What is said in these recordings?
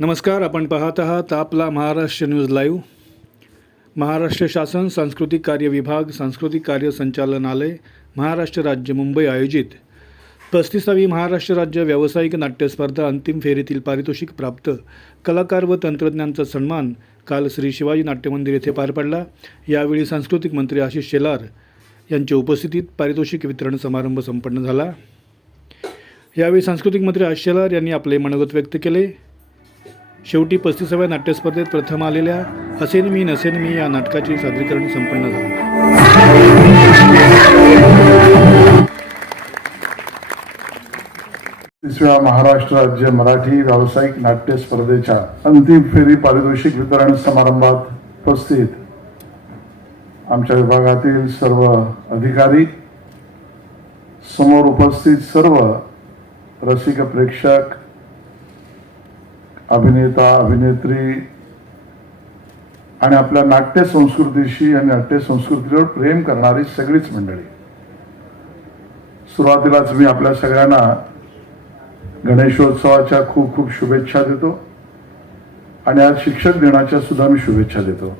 नमस्कार आपण पाहत आहात आपला महाराष्ट्र न्यूज लाईव्ह. महाराष्ट्र शासन सांस्कृतिक कार्य विभाग सांस्कृतिक कार्य संचालनालय महाराष्ट्र राज्य मुंबई आयोजित पस्तीसावी महाराष्ट्र राज्य व्यावसायिक नाट्यस्पर्धा अंतिम फेरीतील पारितोषिक प्राप्त कलाकार व तंत्रज्ञांचा सन्मान काल श्री शिवाजी नाट्यमंदिर येथे पार पडला. यावेळी सांस्कृतिक मंत्री आशिष शेलार यांच्या उपस्थितीत पारितोषिक वितरण समारंभ संपन्न झाला. यावेळी सांस्कृतिक मंत्री आशिष शेलार यांनी आपले मनोगत व्यक्त केले. शेवटी पस्तीसाव्या नाट्यस्पर्धेत प्रथम आलेल्या असेन मी नसेन मी या नाटकाचे सादरीकरण संपन्न झाले. तिसव्या महाराष्ट्र राज्य मराठी व्यावसायिक नाट्य स्पर्धेच्या अंतिम फेरी पारितोषिक वितरण समारंभात उपस्थित आमच्या विभागातील सर्व अधिकारी समोर उपस्थित सर्व रसिक प्रेक्षक अभिनेता अभिनेत्री आणि आपल्या नाट्य संस्कृतीशी आणि नाट्य संस्कृतीवर प्रेम करणारी सगळीच मंडळी. सुरुवातीलाच मी आपल्या सगळ्यांना गणेशोत्सवाच्या खूप खूप शुभेच्छा देतो आणि आज शिक्षक दिनाच्या सुद्धा मी शुभेच्छा देतो.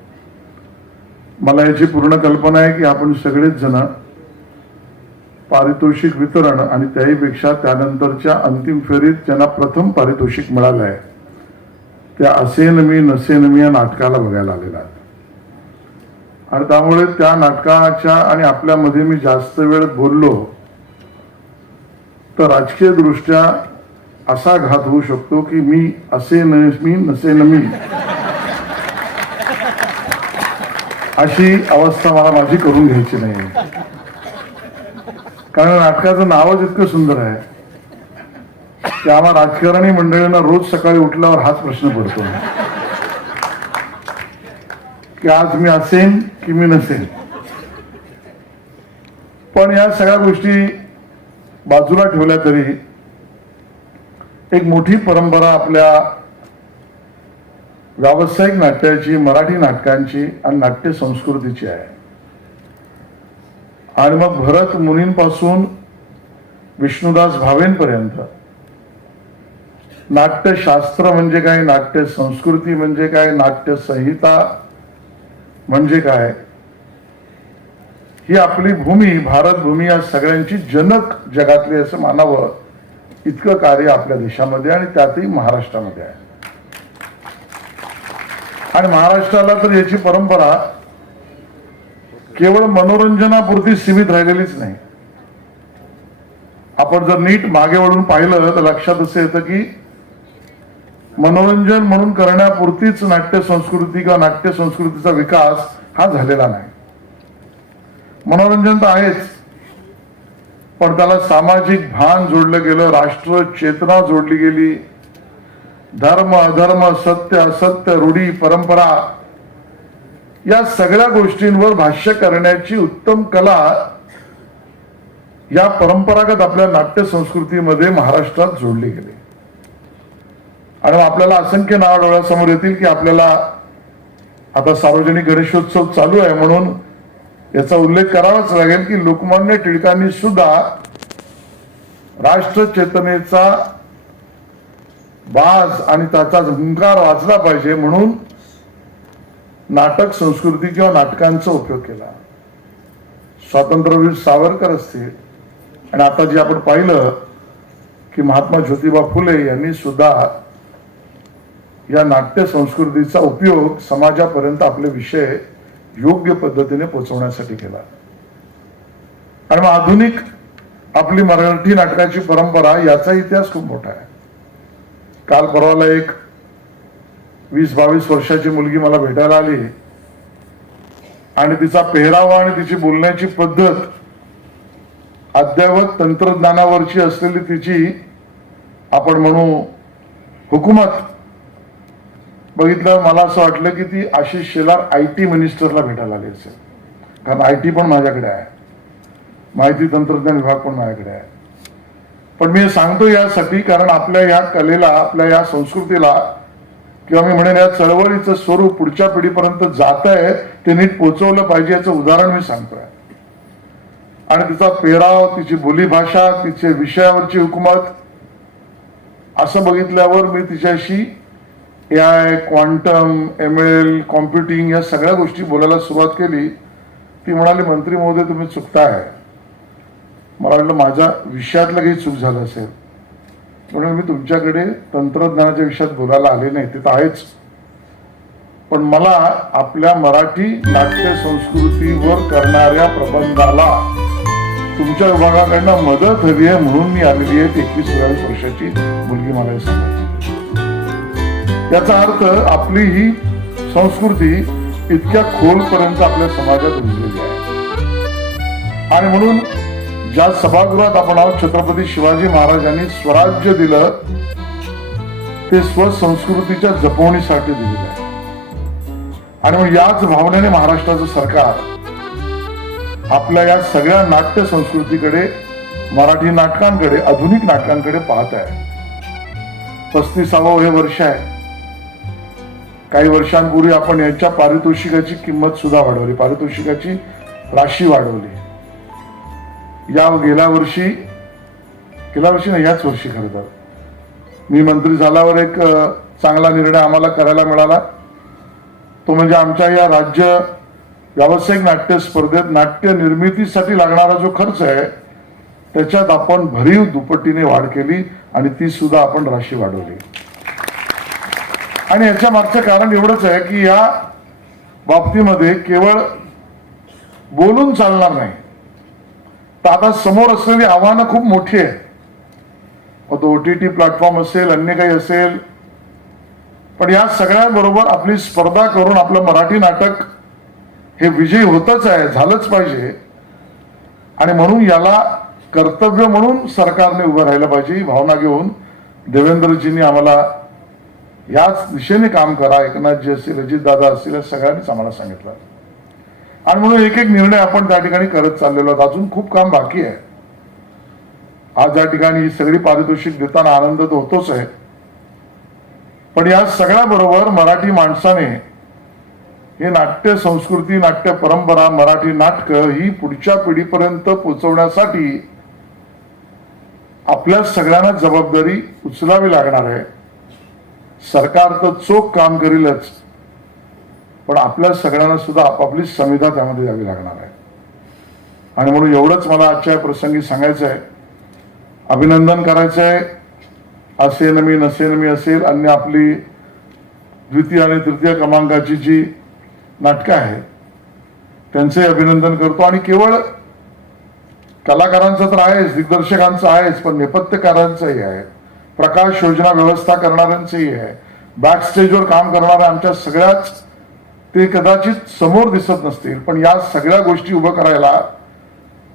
मला याची पूर्ण कल्पना आहे की आपण सगळेच जण पारितोषिक वितरण आणि त्याहीपेक्षा त्यानंतरच्या अंतिम फेरीत ज्यांना प्रथम पारितोषिक मिळालं आहे त्या असेन मी नसेन मी या नाटकाला बघायला आलेला आणि त्यामुळे त्या नाटकाच्या आणि आपल्यामध्ये मी जास्त वेळ बोललो तर राजकीय दृष्ट्या असा घात होऊ शकतो की मी असे न मी नसेन मी अशी अवस्था मला माझी करून घ्यायची नाही कारण नाटकाचं नावच इतकं सुंदर आहे की आम्हा राजकारणी मंडळींना रोज सकाळी उठल्यावर हाच प्रश्न पडतो. की आज मी असेन की मी नसेन. पण या सगळ्या गोष्टी बाजूला ठेवल्या तरी एक मोठी परंपरा आपल्या व्यावसायिक नाट्याची मराठी नाटकांची आणि नाट्य संस्कृतीची आहे. आणि मग भरत मुनींपासून विष्णुदास भावेंपर्यंत नाट्यशास्त्र म्हणजे काय? नाट्य संस्कृती म्हणजे काय? नाट्य संहिता म्हणजे काय? ही आपली भूमी भारत भूमी या सगळ्यांची जनक जगातली असं मानावं इतकं कार्य आपल्या देशामध्ये आणि त्यातही महाराष्ट्रामध्ये आहे. आणि महाराष्ट्राला तर याची परंपरा केवळ मनोरंजनापुरती सीमित राहिलेलीच नाही. आपण जर नीट मागे वळून पाहिलं तर लक्षात असं येतं की मनोरंजन म्हणून करण्यापुरतीच नाट्य संस्कृती किंवा नाट्य संस्कृतीचा विकास हा झालेला नाही. मनोरंजन तर आहेच. पण त्याला सामाजिक भान जोडलं गेलं राष्ट्र चेतना जोडली गेली. धर्म अधर्म सत्य असत्य रूढी परंपरा या सगळ्या गोष्टींवर भाष्य करण्याची उत्तम कला या परंपरागत आपल्या नाट्य संस्कृतीमध्ये महाराष्ट्रात जोडली गेली. आणि आपल्याला असंख्य नाव डोळ्यासमोर येतील की आपल्याला आता सार्वजनिक गणेशोत्सव चालू आहे म्हणून याचा उल्लेख करावाच लागेल की लोकमान्य टिळकांनी सुद्धा राष्ट्र चेतनेचा बाज आणि त्याचा हुंकार वाचला पाहिजे म्हणून नाटक संस्कृती किंवा नाटकांचा उपयोग केला. स्वातंत्र्यवीर सावरकर असतील. आणि आता जे आपण पाहिलं की महात्मा ज्योतिबा फुले यांनी सुद्धा या नाट्य संस्कृतीचा उपयोग समाजापर्यंत आपले विषय योग्य पद्धतीने पोहोचवण्यासाठी केला. आणि मग आधुनिक आपली मराठी नाटकाची परंपरा याचा इतिहास खूप मोठा आहे. काल परवाला एक वीस बावीस वर्षाची मुलगी मला भेटायला आली. आणि तिचा पेहरावा आणि तिची बोलण्याची पद्धत अद्ययावत तंत्रज्ञानावरची असलेली तिची आपण म्हणू हुकूमत बघितलं मला असं वाटलं की ती आशिष शेलार आय टी मिनिस्टरला भेटायला आली असेल. कारण आय टी पण माझ्याकडे आहे. माहिती तंत्रज्ञान विभाग पण माझ्याकडे आहे. पण मी सांगतो यासाठी कारण आपल्या या कलेला आपल्या या संस्कृतीला किंवा मी म्हणेन या चळवळीचं स्वरूप पुढच्या पिढीपर्यंत जात आहे ते नीट पोचवलं पाहिजे याचं उदाहरण मी सांगतोय. आणि तिचा पेराव तिची बोलीभाषा तिचे विषयावरची हुकूमत असं बघितल्यावर मी तिच्याशी A I quantum M L computing या सगळ्या गोष्टी बोलायला सुरुवात केली ती म्हणाली मंत्री महोदय तुम्ही चुकताय. मला वाटलं माझ्या विषयातलं काही चूक झालं असेल. म्हणून मी तुमच्याकडे तंत्रज्ञानाच्या विषयात बोलायला आले नाही ते तर आहेच. पण मला आपल्या मराठी नाट्य संस्कृतीवर करणाऱ्या प्रबंधाला तुमच्या विभागाकडनं मदत हवी आहे म्हणून मी आलेली आहे एकवीस बावीस वर्षाची मुलगी मला सांगायची. याचा अर्थ आपली ही संस्कृती इतक्या खोलपर्यंत आपल्या समाजात रुजलेली आहे. आणि म्हणून ज्या सभागृहात आपण आहोत छत्रपती शिवाजी महाराजांनी स्वराज्य दिलं ते स्वसंस्कृतीच्या जपवणीसाठी दिलेलं आहे. आणि मग याच भावनेने महाराष्ट्राचं सरकार आपल्या या सगळ्या नाट्य संस्कृतीकडे मराठी नाटकांकडे आधुनिक नाटकांकडे पाहत आहे. पस्तीसावं हे वर्ष आहे. काही वर्षांपूर्वी आपण यांच्या पारितोषिकाची किंमत सुद्धा वाढवली. पारितोषिकाची राशी वाढवली. या गेल्या वर्षी गेल्या वर्षी नाही याच वर्षी खरं तर. मी मंत्री झाल्यावर एक चांगला निर्णय आम्हाला करायला मिळाला. तो म्हणजे आमच्या या राज्य व्यावसायिक नाट्य स्पर्धेत नाट्य निर्मितीसाठी लागणारा जो खर्च आहे त्याच्यात आपण भरीव दुपटीने वाढ केली आणि ती सुद्धा आपण राशी वाढवली. आणि याच्या मागचं कारण एवढंच आहे की या बाबतीमध्ये केवळ बोलून चालणार नाही. तर आता समोर असलेली आव्हानं खूप मोठी आहे. मग तो ओ टी टी प्लॅटफॉर्म असेल अन्य काही असेल पण या सगळ्यांबरोबर आपली स्पर्धा करून आपलं मराठी नाटक हे विजयी होतच आहे झालंच पाहिजे. आणि म्हणून याला कर्तव्य म्हणून सरकारने उभं राहिलं पाहिजे ही भावना घेऊन देवेंद्रजींनी आम्हाला याच दिशेने काम करा. एकनाथ जी असतील अजितदादा असतील या सगळ्यांनीच आम्हाला सांगितलं. आणि म्हणून एक एक निर्णय आपण त्या ठिकाणी करत चाललेलो आहोत. अजून खूप काम बाकी आहे. आज या ठिकाणी ही सगळी पारितोषिक देताना आनंद तर होतोच आहे. पण या सगळ्या बरोबर मराठी माणसाने हे नाट्य संस्कृती नाट्य परंपरा मराठी नाटक ही पुढच्या पिढीपर्यंत पोहोचवण्यासाठी आपल्या सगळ्यांना जबाबदारी उचलावी लागणार आहे. सरकार तर चोख काम करीलच पण आपल्या सगळ्यांना सुद्धा आपापली संविधा त्यामध्ये द्यावी लागणार आहे. आणि म्हणून एवढंच मला आजच्या प्रसंगी सांगायचं आहे. अभिनंदन करायचं आहे असेन मी नसेन मी असेल अन्य आपली द्वितीय आणि तृतीय क्रमांकाची जी नाटकं आहेत त्यांचे अभिनंदन करतो. आणि केवळ कलाकारांचं तर आहेच दिग्दर्शकांचं आहेच पण नेपथ्यकारांचंही आहे. प्रकाश योजना व्यवस्था करणाऱ्यांचंही आहे. बॅक स्टेजवर काम करणाऱ्या आमच्या सगळ्याच ते कदाचित समोर दिसत नसतील पण या सगळ्या गोष्टी उभं करायला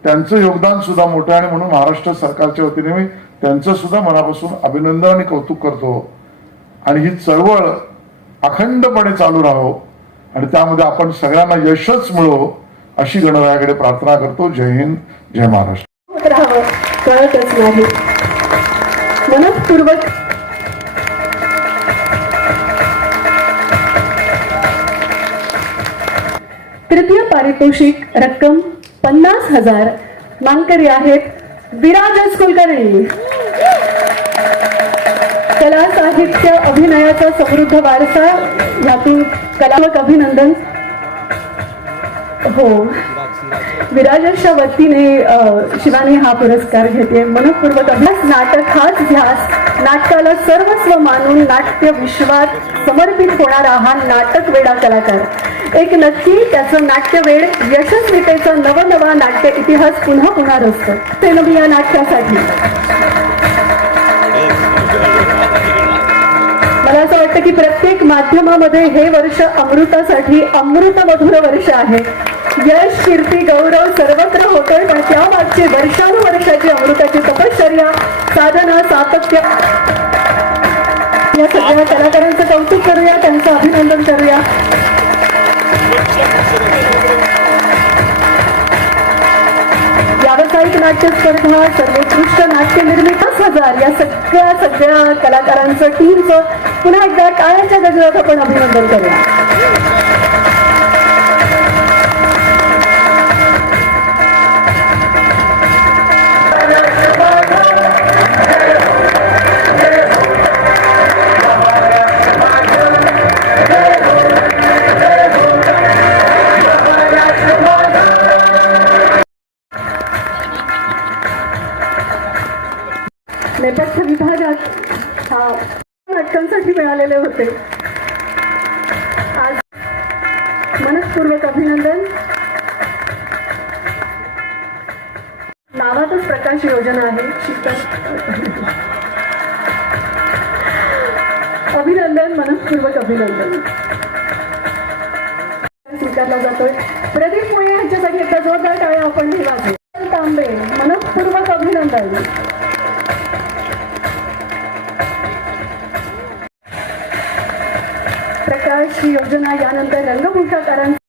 त्यांचं योगदान सुद्धा मोठं आहे आणि म्हणून महाराष्ट्र सरकारच्या वतीने मी त्यांचं सुद्धा मनापासून अभिनंदन आणि कौतुक करतो. आणि ही चळवळ अखंडपणे चालू राहो आणि त्यामध्ये आपण सगळ्यांना यशच मिळो अशी गणरायाकडे प्रार्थना करतो. जय हिंद जय महाराष्ट्र. कळतच नाही. मनपूर्वक. तृतीय पारितोषिक रक्कम पन्नास हजार. मानकरी आहेत विराजस कुलकर्णी. कला साहित्य अभिनयाचा समृद्ध वारसा यातून कलावक अभिनंदन. हो. विराजाच्या वतीने शिवानी हा पुरस्कार घेते. मनपूर्वक अभ्यास नाटक हाच ध्यास. नाटकाला सर्वस्व मानून नाट्य विश्वात समर्पित होणारा हा नाटक वेडा कलाकार. एक नक्की त्याचं नाट्यवेड यशस्वीतेचा नवनवा नाट्य इतिहास पुन्हा पुन्हा रचतो. ते नवी या नाटकासाठी. मला असं वाटतं की प्रत्येक माध्यमामध्ये हे वर्ष अमृतासाठी अमृतमधुर वर्ष आहे. यश कीर्ती गौरव सर्वत्र होतोय. पण त्या मागची वर्षानुवर्षाची अमृताची तपश्चर्या साधना सातत्य. या सगळ्या कलाकारांचं कौतुक करूया त्यांचं अभिनंदन करूया. व्यावसायिक नाट्य स्पर्धा सर्वोत्कृष्ट नाट्य निर्मित पाच हजार या सगळ्या सगळ्या कलाकारांचं टीमचं पुन्हा एकदा काळाच्या गजरात आपण अभिनंदन करूया. नेपथ्य विभागात नाटकांसाठी मिळालेले होते. आज मनपूर्वक अभिनंदन. नावातच प्रकाश योजना आहे अभिनंदन मनपूर्वक अभिनंदन. स्वीकारला जातोय. प्रदीप मुळे यांच्यासाठी एकदा जोरदार टाळ्या आपण ठेवा ተቀረን